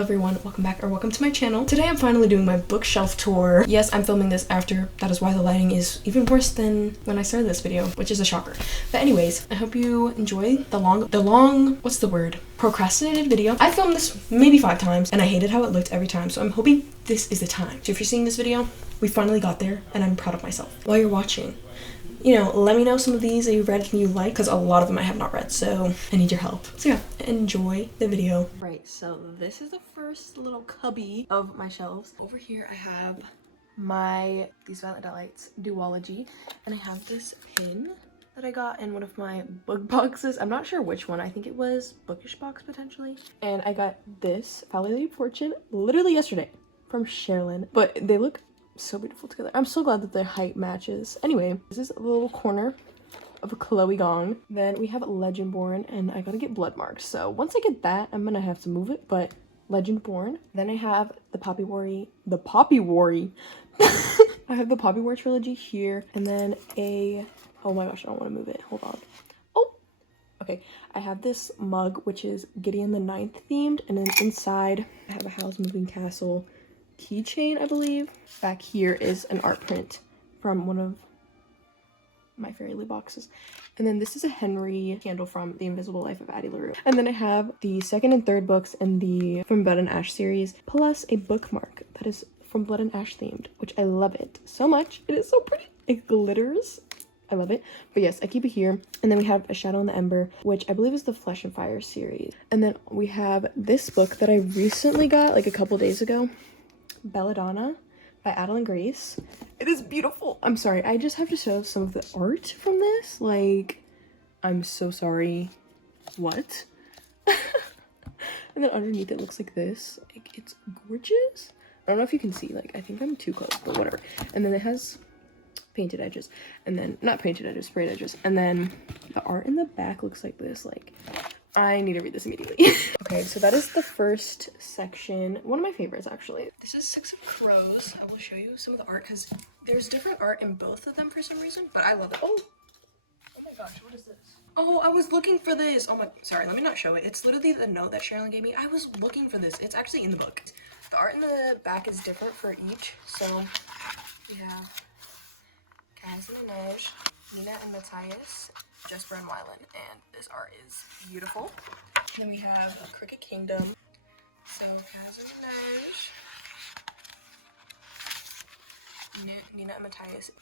Hello everyone, welcome back or welcome to my channel. Today I'm finally doing my bookshelf tour. Yes, I'm filming this after. That is why the lighting is even worse than when I started this video, which is a shocker. But anyways, I hope you enjoy the long, what's the word? Procrastinated video. I filmed this maybe 5 times and I hated how it looked every time, so I'm hoping this is the time. So if you're seeing this video, we finally got there and I'm proud of myself. While you're watching, you know, let me know some of these that you read and you like, because a lot of them I have not read, so I need your help. So yeah, enjoy the video. Right, so this is the first little cubby of my shelves. Over here I have these Violet Delights duology, and I have this pin that I got in one of my book boxes. I'm not sure which one. I think it was Bookish Box potentially. And I got this Valley of Fortune literally yesterday from Sherilyn, but they look so beautiful together. I'm so glad that their height matches. Anyway, this is a little corner of a Chloe Gong. Then we have Legendborn, and I gotta get Blood Marks. So once I get that, I'm gonna have to move it, but Legendborn. Then I have the Poppy War. I have the Poppy War trilogy here, and then oh my gosh, I don't want to move it. Hold on. Oh, okay. I have this mug, which is Gideon the Ninth themed, and then inside I have a Howl's Moving Castle keychain, I believe. Back here is an art print from one of my Fairy Lou boxes. And then this is a Henry candle from The Invisible Life of Addie LaRue. And then I have the second and third books in the From Blood and Ash series, plus a bookmark that is from Blood and Ash themed, which I love it so much. It is so pretty. It glitters. I love it. But yes, I keep it here. And then we have A Shadow in the Ember, which I believe is the Flesh and Fire series. And then we have this book that I recently got like a couple days ago, Belladonna by Adeline Grace. It is beautiful. I'm sorry, I just have to show some of the art from this. Like, I'm so sorry. What? And then underneath it looks like this. Like, it's gorgeous. I don't know if you can see, like, I think I'm too close, but whatever. And then it has painted edges, and then not painted edges, sprayed edges, and then the art in the back looks like this. Like, I need to read this immediately. Okay, so that is the first section. One of my favorites, actually. This is Six of Crows. I will show you some of the art, because there's different art in both of them for some reason, but I love it. Oh my gosh, what is this? Oh, I was looking for this. Oh my, sorry, let me not show it. It's literally the note that Sherilyn gave me. I was looking for this. It's actually in the book. The art in the back is different for each. So we have Kaz and Inej, Nina and Matthias, Jesper and Wylan, and this art is beautiful. Then we have Cricket Kingdom. So Kaz and Inej, Nina and Matthias,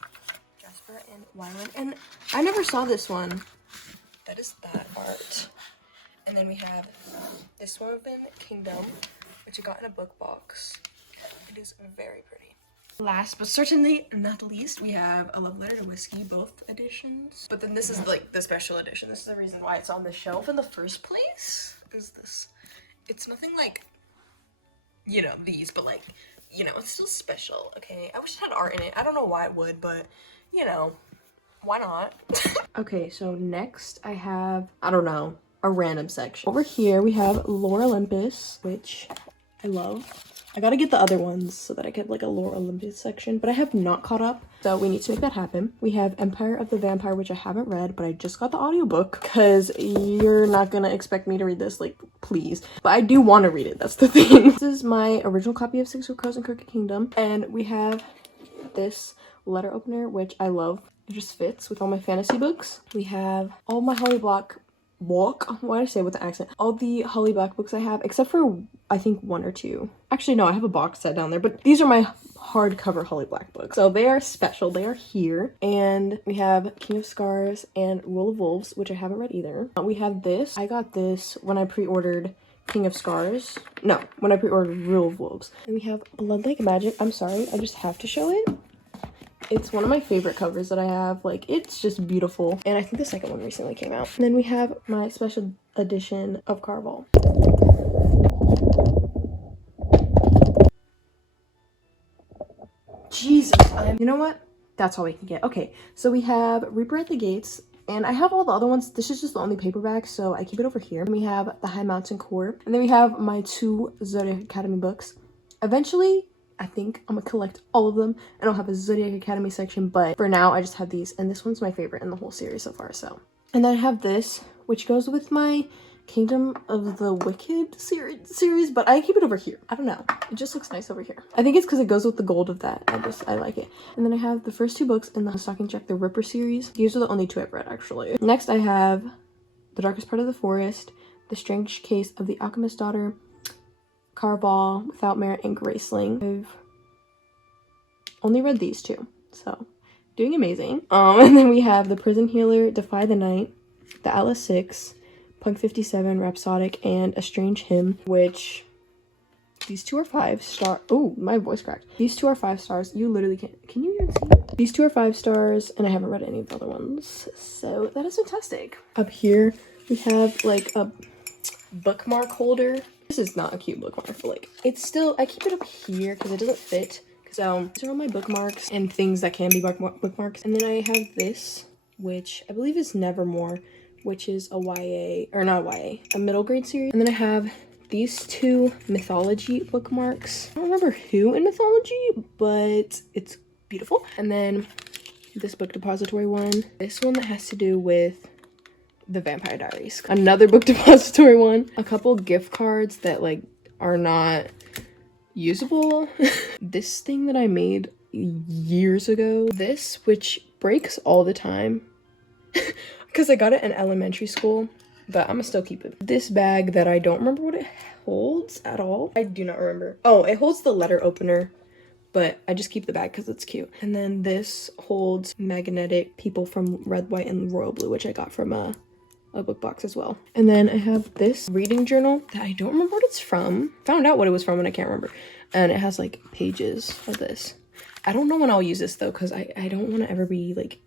Jesper and Wylan, and I never saw this one. That is that art. And then we have this one in Kingdom, which I got in a book box. It is very pretty. Last but certainly not least, we have A Love Letter to Whiskey, both editions. But then this is like the special edition. This is the reason why it's on the shelf in the first place. Is this? It's nothing like, you know, these, but like, you know, it's still special, okay? I wish it had art in it. I don't know why it would, but, you know, why not? Okay, so next I have, I don't know, a random section. Over here we have Lore Olympus, which I love. I gotta get the other ones so that I get like a Lore Olympus section, but I have not caught up, so we need to make that happen. We have Empire of the Vampire, which I haven't read, but I just got the audiobook, because you're not gonna expect me to read this, like, please. But I do want to read it, that's the thing. This is my original copy of Six of Crows and Cricket Kingdom, and we have this letter opener, which I love. It just fits with all my fantasy books. We have all my Holly Black why did I say it with an accent? All the Holly Black books I have, except for I think 1 or 2. Actually, no, I have a box set down there, but these are my hardcover Holly Black books. So they are special, they are here. And we have King of Scars and Rule of Wolves, which I haven't read either. We have this. I got this when I pre-ordered King of Scars. No, when I pre-ordered Rule of Wolves. And we have Blood Like Magic. I'm sorry, I just have to show it. It's one of my favorite covers that I have. Like, it's just beautiful. And I think the second one recently came out. And then we have my special edition of Carval. Jesus, you know what? That's all we can get. Okay, so we have Reaper at the Gates. And I have all the other ones. This is just the only paperback, so I keep it over here. And we have The High Mountain Core. And then we have my 2 Zodiac Academy books. Eventually, I think I'm gonna collect all of them and I'll have a Zodiac Academy section, but for now I just have these, and this one's my favorite in the whole series so far. So, and then I have this, which goes with my Kingdom of the Wicked series, but I keep it over here. I don't know. It just looks nice over here. I think it's because it goes with the gold of that. I like it. And then I have the first 2 books in the Stocking Check, the Ripper series. These are the only 2 I've read, actually. Next, I have The Darkest Part of the Forest, The Strange Case of the Alchemist's Daughter, Caraval, Without Merit, and Graceling. I've only read these 2, so doing amazing. And then we have The Prison Healer, Defy the Night, The Atlas 6, Punk 57, Rhapsodic, and A Strange Hymn, which these 2 are 5-star. Oh, my voice cracked. These 2 are 5 stars. You literally can't. Can you even see it? These 2 are 5 stars, and I haven't read any of the other ones, so that is fantastic. Up here, we have like a bookmark holder. This is not a cute bookmark, but like it's still. I keep it up here because it doesn't fit. So these are all my bookmarks and things that can be bookmarks. And then I have this, which I believe is Nevermore, which is a YA, or not YA, a middle grade series. And then I have these 2 mythology bookmarks. I don't remember who in mythology, but it's beautiful. And then this book depository one. This one that has to do with the Vampire Diaries. Another book depository one. A couple gift cards that like are not usable. This thing that I made years ago. This, which breaks all the time. Because I got it in elementary school, but I'm gonna still keep it. This bag that I don't remember what it holds at all. I do not remember. Oh, it holds the letter opener, but I just keep the bag because it's cute. And then this holds magnetic people from Red, White, and Royal Blue, which I got from a book box as well. And then I have this reading journal that I don't remember what it's from. Found out what it was from and I can't remember. And it has like pages of this. I don't know when I'll use this though, because I don't want to ever be like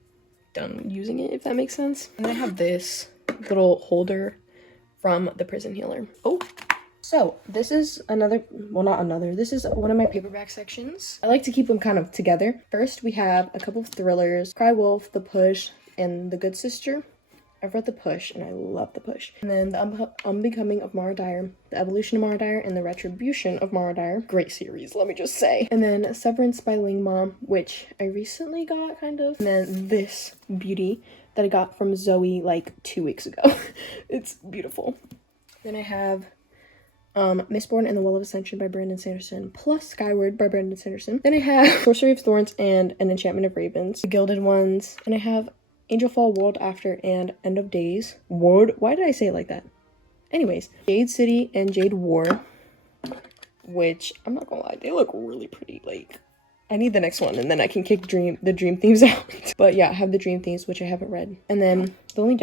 done using it, if that makes sense. And I have this little holder from The Prison Healer. Oh, so this is this is one of my paperback sections. I like to keep them kind of together. First, we have a couple of thrillers: Cry Wolf, The Push, and The Good Sister. I've read The Push, and I love The Push. And then The Unbecoming of Mara Dyer, The Evolution of Mara Dyer, and The Retribution of Mara Dyer. Great series, let me just say. And then Severance by Ling Ma, which I recently got, kind of. And then this beauty that I got from Zoe like 2 weeks ago. It's beautiful. Then I have Mistborn and the Well of Ascension by Brandon Sanderson, plus Skyward by Brandon Sanderson. Then I have Sorcery of Thorns and An Enchantment of Ravens, The Gilded Ones. And I have Angel Fall, World After, and End of Days. Why did I say it like that? Anyways, Jade City and Jade War, which I'm not gonna lie, they look really pretty. Like, I need the next one, and then I can kick the dream themes out. But yeah, I have the dream themes, which I haven't read. And then the only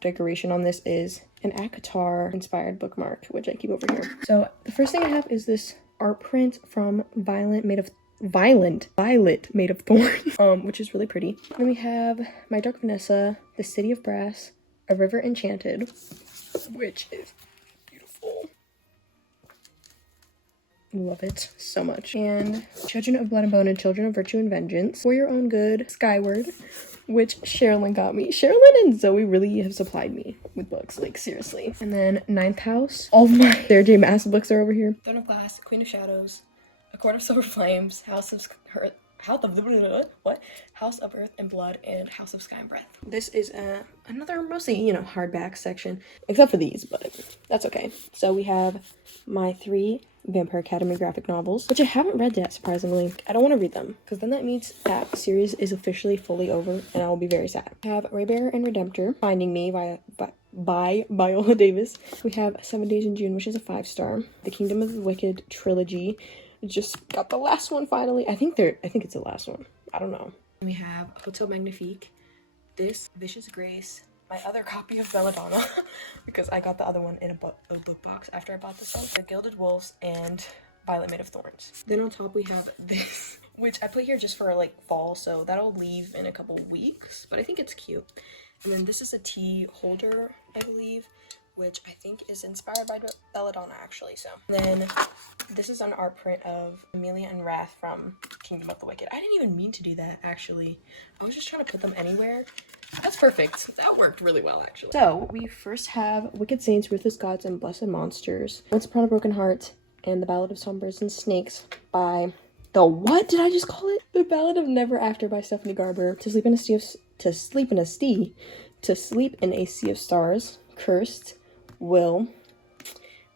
decoration on this is an ACOTAR inspired bookmark, which I keep over here. So the first thing I have is this art print from Violet made of thorns, which is really pretty. Then we have My Dark Vanessa, The City of Brass, A River Enchanted, which is beautiful. Love it so much. And Children of Blood and Bone and Children of Virtue and Vengeance, For Your Own Good, Skyward, which Sherilyn got me. Sherilyn and Zoe really have supplied me with books, like seriously. And then Ninth House. All of my Sarah J. Maas books are over here. Throne of Glass, Queen of Shadows, A Court of Silver Flames, House of Earth and Blood, and House of Sky and Breath. This is another mostly, hardback section, except for these, but that's okay. So we have my 3 Vampire Academy graphic novels, which I haven't read yet, surprisingly. I don't want to read them, because then that means that series is officially fully over, and I will be very sad. We have Raybearer and Redemptor, Finding Me by Viola Davis. We have 7 Days in June, which is a 5-star. The Kingdom of the Wicked trilogy. Just got the last one finally. I think it's the last one. I don't know. We have Hotel Magnifique, this Vicious Grace, my other copy of Belladonna, because I got the other one in a book box after I bought this one, The Gilded Wolves, and Violet Made of Thorns. Then on top we have this, which I put here just for like fall, so that'll leave in a couple weeks, but I think it's cute. And then this is a tea holder, I believe, which I think is inspired by Belladonna, actually. So then this is an art print of Amelia and Wrath from Kingdom of the Wicked. I didn't even mean to do that, actually. I was just trying to put them anywhere. That's perfect. That worked really well, actually. So we first have Wicked Saints, Ruthless Gods, and Blessed Monsters, Once Upon a Broken Heart, and The Ballad of Songbirds and Snakes by what did I just call it? The Ballad of Never After by Stephanie Garber, To Sleep in a Sea of Stars, Cursed, Will,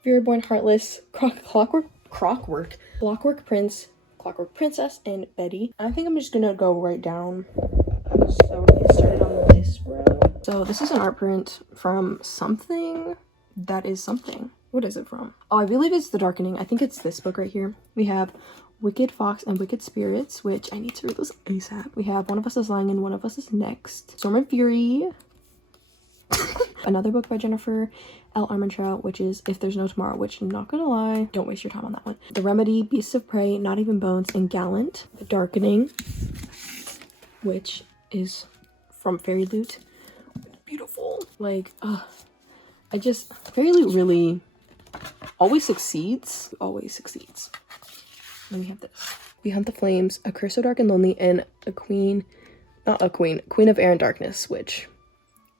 Very Born Heartless, Clockwork Prince, Clockwork Princess, and Betty. I think I'm just gonna go right down. So we're gonna get started on this row. So this is an art print from something that is something. What is it from? Oh, I believe it's The Darkening. I think it's this book right here. We have Wicked Fox and Wicked Spirits, which I need to read this ASAP. We have One of Us is Lying and One of Us is Next. Storm and Fury. Another book by Jennifer L. Armentrout, which is If There's No Tomorrow, which I'm not gonna lie, don't waste your time on that one. The Remedy, Beasts of Prey, Not Even Bones, and Gallant. The Darkening, which is from Fairy Loot. Beautiful. Like, Fairy Loot really always succeeds. Always succeeds. Then we have this. We Hunt the Flames, A Curse So Dark and Lonely, and Queen of Air and Darkness, which,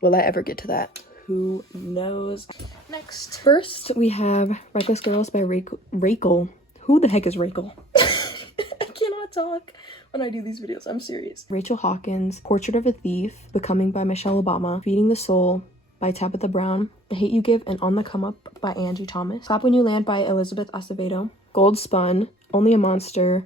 will I ever get to that? Who knows? Next. First, we have Reckless Girls by Rachel. Who the heck is Rachel? I cannot talk when I do these videos. I'm serious. Rachel Hawkins, Portrait of a Thief, Becoming by Michelle Obama, Feeding the Soul by Tabitha Brown, The Hate You Give and On the Come Up by Angie Thomas, Clap When You Land by Elizabeth Acevedo, Gold Spun, Only a Monster,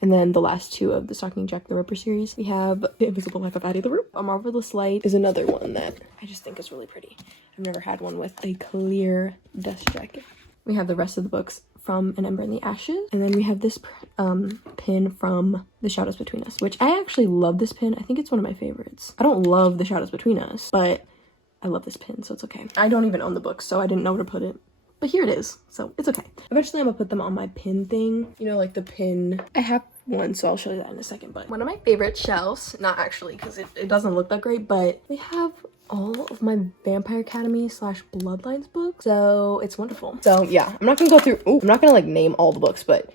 and then the last two of the Stalking Jack the Ripper series. We have The Invisible Life of Addie LaRue. A Marvelous Light is another one that I just think is really pretty. I've never had one with a clear dust jacket. We have the rest of the books from An Ember in the Ashes. And then we have this pin from The Shadows Between Us, which I actually love this pin. I think it's one of my favorites. I don't love The Shadows Between Us, but I love this pin, so it's okay. I don't even own the book, so I didn't know where to put it. But here it is, so it's okay. Eventually I'm gonna put them on my pin thing. You know, like the pin. I have one, so I'll show you that in a second. But one of my favorite shelves, not actually, because it doesn't look that great, but we have all of my Vampire Academy / Bloodlines books, so it's wonderful. So yeah, I'm not gonna go through, I'm not gonna like name all the books, but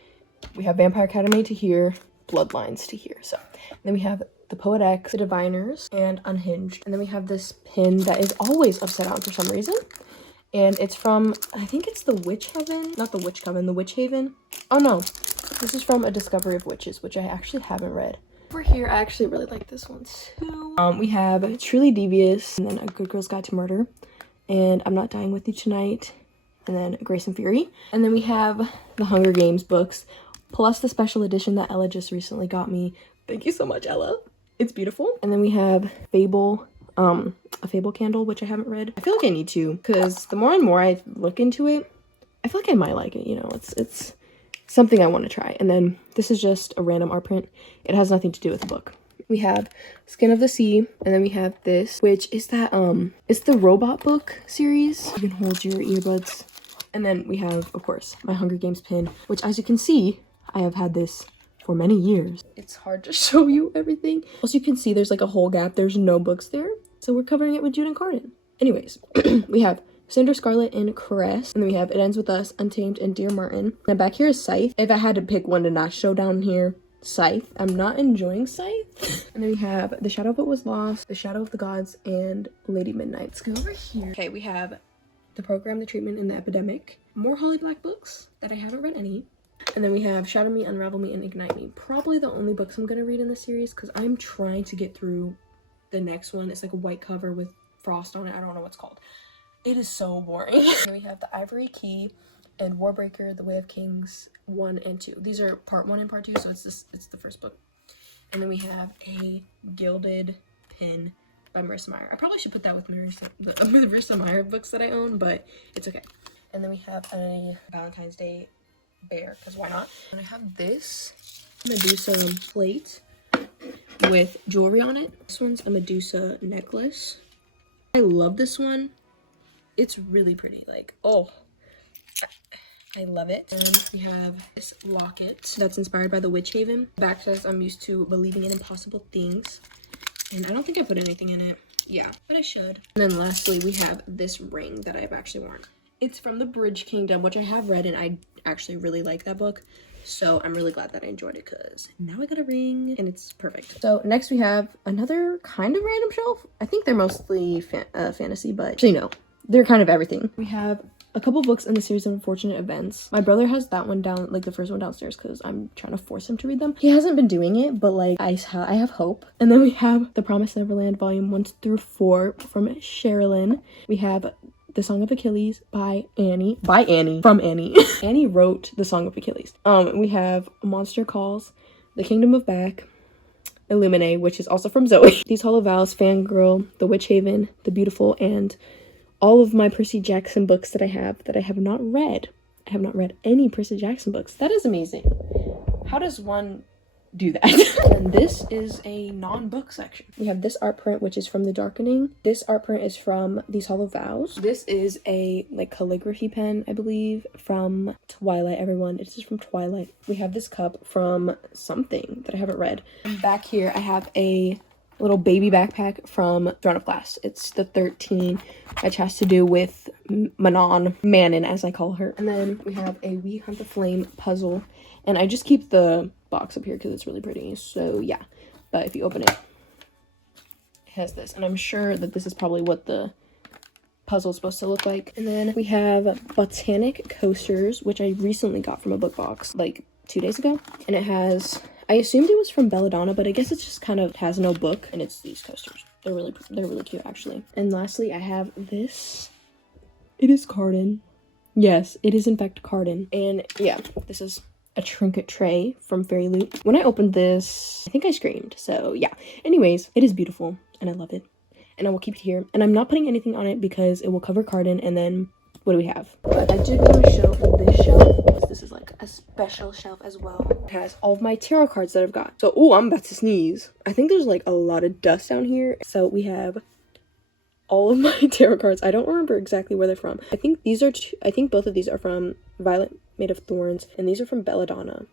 we have Vampire Academy to here, Bloodlines to here. So and then we have The Poet X, The Diviners, and Unhinged. And then we have this pin that is always upside down for some reason. And it's from, I think it's the Witch Haven, not the Witch Coven, the Witch Haven. Oh no, this is from A Discovery of Witches, which I actually haven't read. Over here, I actually really like this one too. We have Truly Devious, and then A Good Girl's Guide to Murder, and I'm Not Dying With You Tonight, and then Grace and Fury. And then we have the Hunger Games books, plus the special edition that Ella just recently got me. Thank you so much, Ella. It's beautiful. And then we have Fable, a Fable candle, which I haven't read. I feel like I need to, because the more and more I look into it, I feel like I might like it, you know. It's something I want to try. And then this is just a random art print. It has nothing to do with the book. We have Skin of the Sea, and then we have this, which is that it's the robot book series. You can hold your earbuds. And then we have, of course, my Hunger Games pin, which, as you can see, I have had this for many years. It's hard to show you everything. As you can see, there's like a whole gap. There's no books there, so we're covering it with Jude and Carden. Anyways, we have Cinder Scarlet and Caress, and then we have It Ends With Us, Untamed, and Dear Martin. And back here is Scythe. If I had to pick one to not show down here, Scythe. I'm not enjoying Scythe. And then we have The Shadow of What Was Lost, The Shadow of the Gods, and Lady Midnight. Let's go over here. Okay, we have The Program, The Treatment, and The Epidemic. More Holly Black books that I haven't read any. And then we have Shadow Me, Unravel Me, and Ignite Me. Probably the only books I'm gonna read in this series, because I'm trying to get through the next one. It's like a white cover with frost on it. I don't know what's called. It is so boring. And we have The Ivory Key and Warbreaker, The Way of Kings 1 and 2. These are part 1 and part 2, so it's the first book. And then we have a Gilded Pin by Marissa Meyer. I probably should put that with the Marissa Meyer books that I own, but it's okay. And then we have a Valentine's Day bear, because why not? And I have this Medusa plate with jewelry on it. This one's a Medusa necklace. I love this one. It's really pretty. Like, oh, I love it. And we have this locket that's inspired by the Witch Haven. The back says, I'm used to believing in impossible things. And I don't think I put anything in it. Yeah, but I should. And then lastly, we have this ring that I've actually worn. It's from the Bridge Kingdom, which I have read, and I actually really like that book. So I'm really glad that I enjoyed it, because now I got a ring and it's perfect. So next we have another kind of random shelf. I think they're mostly fantasy, but actually no, they're kind of everything. We have a couple books in the series of Unfortunate Events. My brother has that one down, like the first one downstairs, because I'm trying to force him to read them. He hasn't been doing it, but like I have hope. And then we have The Promised Neverland volume 1 through 4 from Sherilyn. We have The Song of Achilles by Annie. From Annie. Annie wrote The Song of Achilles. We have Monster Calls, The Kingdom of Back, Illuminae, which is also from Zoe. These Hollow Vows, Fangirl, The Witch Haven, The Beautiful, and all of my Percy Jackson books that I have not read. I have not read any Percy Jackson books. That is amazing. How does one do that? And this is a non-book section. We have this art print, which is from The Darkening. This art print is from These Hollow Vows. This is a like calligraphy pen, I believe, from Twilight, everyone. It's just from Twilight. We have this cup from something that I haven't read. And back here, I have a little baby backpack from Throne of Glass. It's the 13, which has to do with Manon, as I call her. And then we have a We Hunt the Flame puzzle. And I just keep the box up here because it's really pretty. So yeah, but if you open it, it has this. And I'm sure that this is probably what the puzzle is supposed to look like. And then we have Botanic Coasters, which I recently got from a book box like 2 days ago. And it has, I assumed it was from Belladonna, but I guess it's just kind of has no book. And it's these coasters. They're really cute actually. And lastly, I have this. It is Carden. Yes, it is in fact Carden. And yeah, this is a trinket tray from Fairy Loot. When I opened this, I think I screamed. So yeah. Anyways, it is beautiful and I love it. And I will keep it here. And I'm not putting anything on it because it will cover Carden. And then what do we have? But I did want to show this shelf. This is like a special shelf as well. It has all of my tarot cards that I've got. So, oh, I'm about to sneeze. I think there's like a lot of dust down here. So we have all of my tarot cards. I don't remember exactly where they're from. I think both of these are from Violet Made of Thorns, and these are from Belladonna.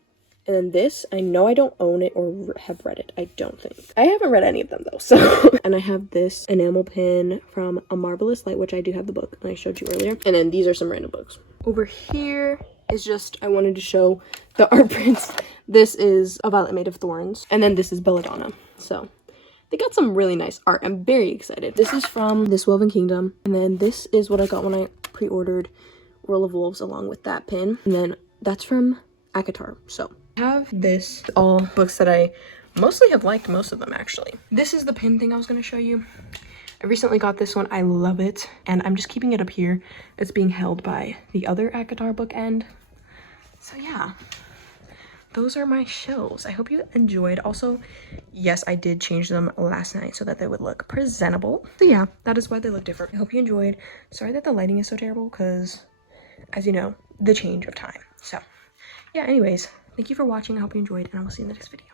And then this, I know I don't own it or have read it. I don't think. I haven't read any of them though, so. And I have this enamel pin from A Marvelous Light, which I do have the book, and I showed you earlier. And then these are some random books. Over here is just, I wanted to show the art prints. This is A Violet Made of Thorns, and then this is Belladonna. So they got some really nice art. I'm very excited. This is from This Woven Kingdom, and then this is what I got when I pre-ordered Roll of Wolves along with that pin. And then that's from ACOTAR. So I have this, all books that I mostly have liked, most of them actually. This is the pin thing I was going to show you. I recently got this one. I love it. And I'm just keeping it up here. It's being held by the other ACOTAR bookend. So yeah, those are my shelves. I hope you enjoyed. Also, yes, I did change them last night so that they would look presentable. So yeah, that is why they look different. I hope you enjoyed. Sorry that the lighting is so terrible because, as you know, the change of time. So yeah, anyways, thank you for watching. I hope you enjoyed, and I will see you in the next video.